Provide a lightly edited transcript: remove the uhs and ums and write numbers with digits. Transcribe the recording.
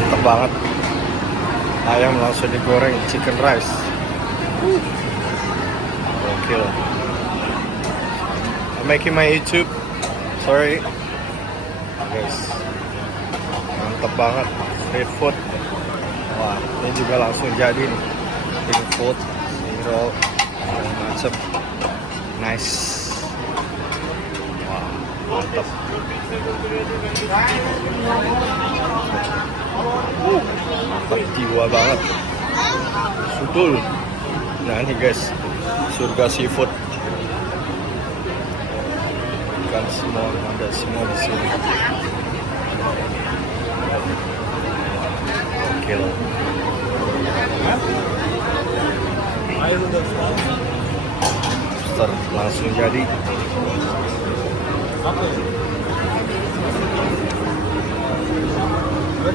mantap banget. Ayam langsung digoreng, chicken rice. Oke loh. I'm making my YouTube. Sorry. Guys. Mantap banget. Street food. Wah, ini juga langsung jadi nih. Street food, roll, segala macem. Nice. Wah, mantap. Mantap jiwa banget. Sudul. Nah ini guys, surga seafood. Ikan semua ada semua di sini. Oke loh. Lobster langsung jadi.